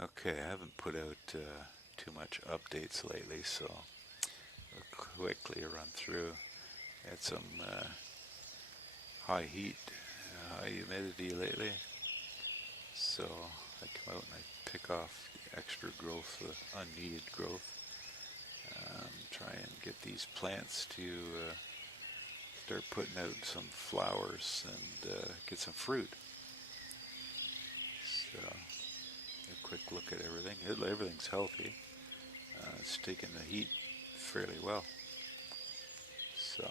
Okay, I haven't put out too much updates lately, so I'll quickly run through. Had some high heat, high humidity lately, so I come out and I pick off the extra growth, the unneeded growth. Try and get these plants to start putting out some flowers and get some fruit. So a quick look at everything. Everything's healthy. It's taking the heat fairly well. So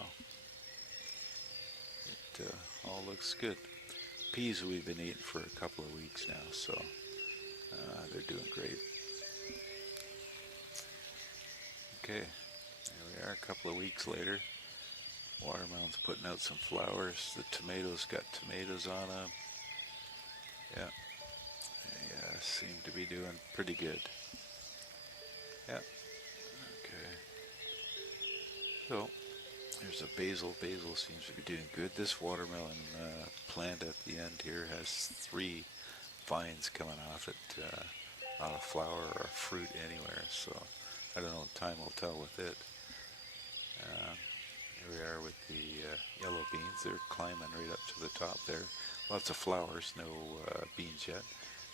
it all looks good. Peas we've been eating for a couple of weeks now, so they're doing great. Okay, there we are a couple of weeks later. Watermelon's putting out some flowers. The tomatoes got tomatoes on them. Yeah, they seem to be doing pretty good. Yeah, okay. So there's a basil. Basil seems to be doing good. This watermelon plant at the end here has 3 vines coming off it. Not a flower or a fruit anywhere, so I don't know. Time will tell with it. Here we are with the yellow beans. They're climbing right up to the top there. Lots of flowers, no beans yet.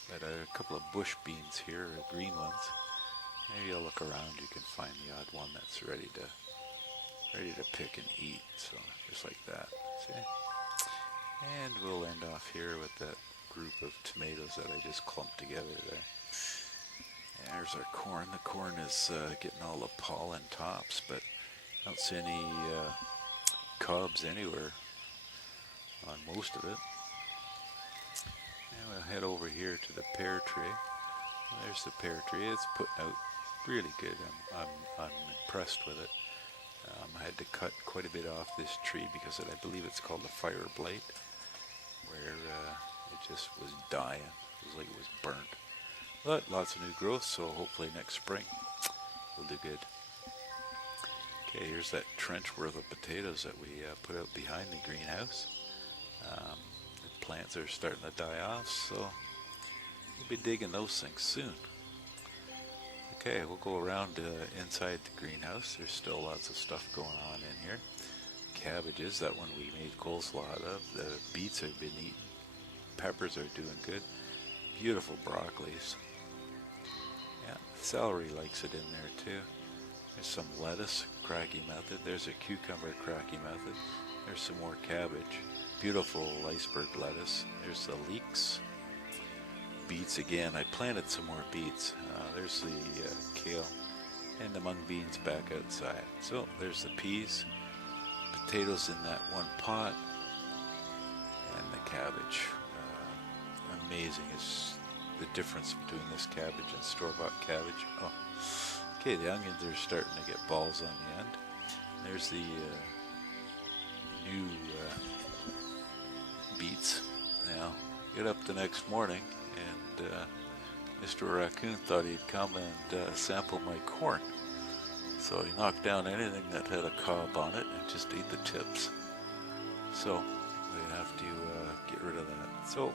But a couple of bush beans here, green ones. Maybe I'll look around. You can find the odd one that's ready to pick and eat. So just like that. See? And we'll end off here with that group of tomatoes that I just clumped together there. And there's our corn. The corn is getting all the pollen tops, but I don't see any cobs anywhere on most of it. And we'll head over here to the pear tree. There's the pear tree. It's putting out really good. I'm impressed with it. I had to cut quite a bit off this tree because I believe it's called the fire blight, where it just was dying. It was like it was burnt. But lots of new growth, so hopefully next spring we'll do good. Okay, here's that trench worth of potatoes that we put out behind the greenhouse. The plants are starting to die off, so we'll be digging those things soon. Okay, we'll go around inside the greenhouse. There's still lots of stuff going on in here. Cabbages, that one we made coleslaw out of. The beets have been eaten. Peppers are doing good. Beautiful broccolis. Yeah, celery likes it in there too. There's some lettuce, cracky method. There's a cucumber, cracky method. There's some more cabbage. Beautiful iceberg lettuce. There's the leeks. Beets again. I planted some more beets. There's the kale and the mung beans back outside. So there's the peas, potatoes in that one pot, and the cabbage. Amazing is the difference between this cabbage and store-bought cabbage. Oh, okay, the onions are starting to get balls on the end. And there's the new beets. Now, get up the next morning and Mr. Raccoon thought he'd come and sample my corn. So he knocked down anything that had a cob on it and just ate the tips. So we have to get rid of that. So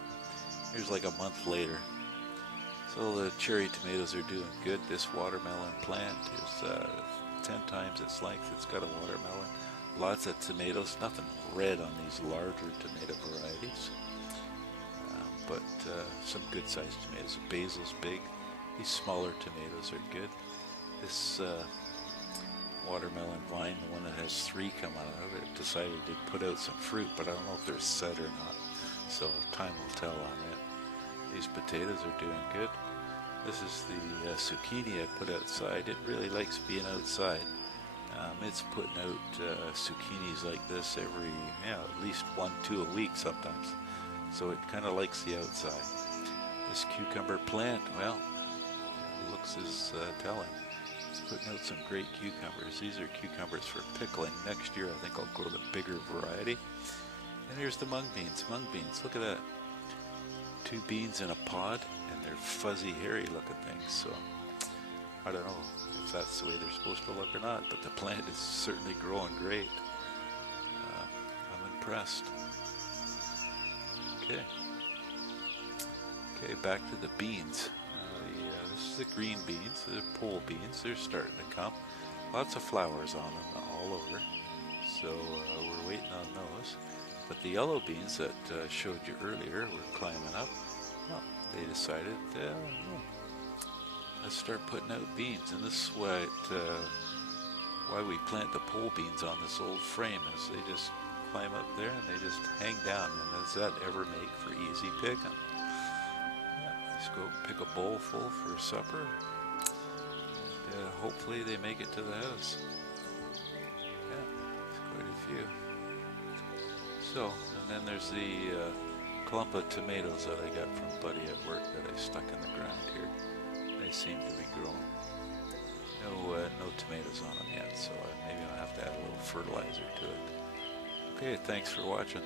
here's like a month later. So the cherry tomatoes are doing good. This watermelon plant is 10 times its length. It's got a watermelon. Lots of tomatoes. Nothing red on these larger tomato varieties. But some good sized tomatoes. The basil's big. These smaller tomatoes are good. This watermelon vine, the one that has 3 coming out of it, decided to put out some fruit, but I don't know if they're set or not. So time will tell on it. These potatoes are doing good. This is the zucchini I put outside. It really likes being outside. It's putting out zucchinis like this every, at least 1-2 a week sometimes. So it kind of likes the outside. This cucumber plant, well, looks is telling. It's putting out some great cucumbers. These are cucumbers for pickling. Next year I think I'll go to the bigger variety. And here's the mung beans. Mung beans, look at that. 2 beans in a pod, and they're fuzzy, hairy looking things. So I don't know if that's the way they're supposed to look or not, but the plant is certainly growing great. I'm impressed. Okay, back to the beans. the green beans, the pole beans, they're starting to come. Lots of flowers on them all over. So we're waiting on those. But the yellow beans that showed you earlier were climbing up. Well, they decided, let's start putting out beans. And this is why we plant the pole beans on this old frame, is they just climb up there and they just hang down. And does that ever make for easy picking? Yeah, just go pick a bowl full for supper. And hopefully they make it to the house. Yeah, there's quite a few. So, and then there's the clump of tomatoes that I got from Buddy at work that I stuck in the ground here. They seem to be growing. No tomatoes on them yet, so maybe I'll have to add a little fertilizer to it. Okay, thanks for watching.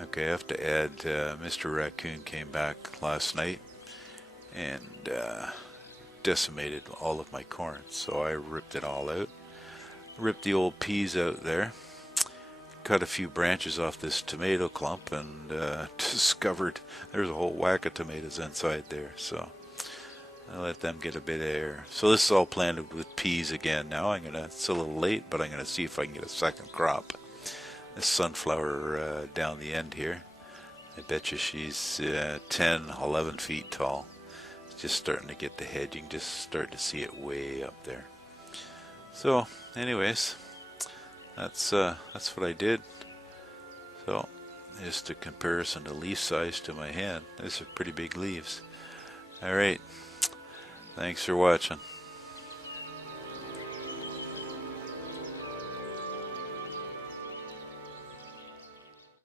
Okay, I have to add, Mr. Raccoon came back last night and decimated all of my corn, so I ripped it all out. Ripped the old peas out there. Cut a few branches off this tomato clump and discovered there's a whole whack of tomatoes inside there, so I let them get a bit of air. So this is all planted with peas again now. It's a little late, but I'm gonna see if I can get a second crop. This sunflower down the end here, I bet you she's 10, 11 feet tall. It's just starting to get the head. You can just start to see it way up there. So anyways, that's what I did. So just a comparison to leaf size to my hand. These are pretty big leaves. Alright, thanks for watching.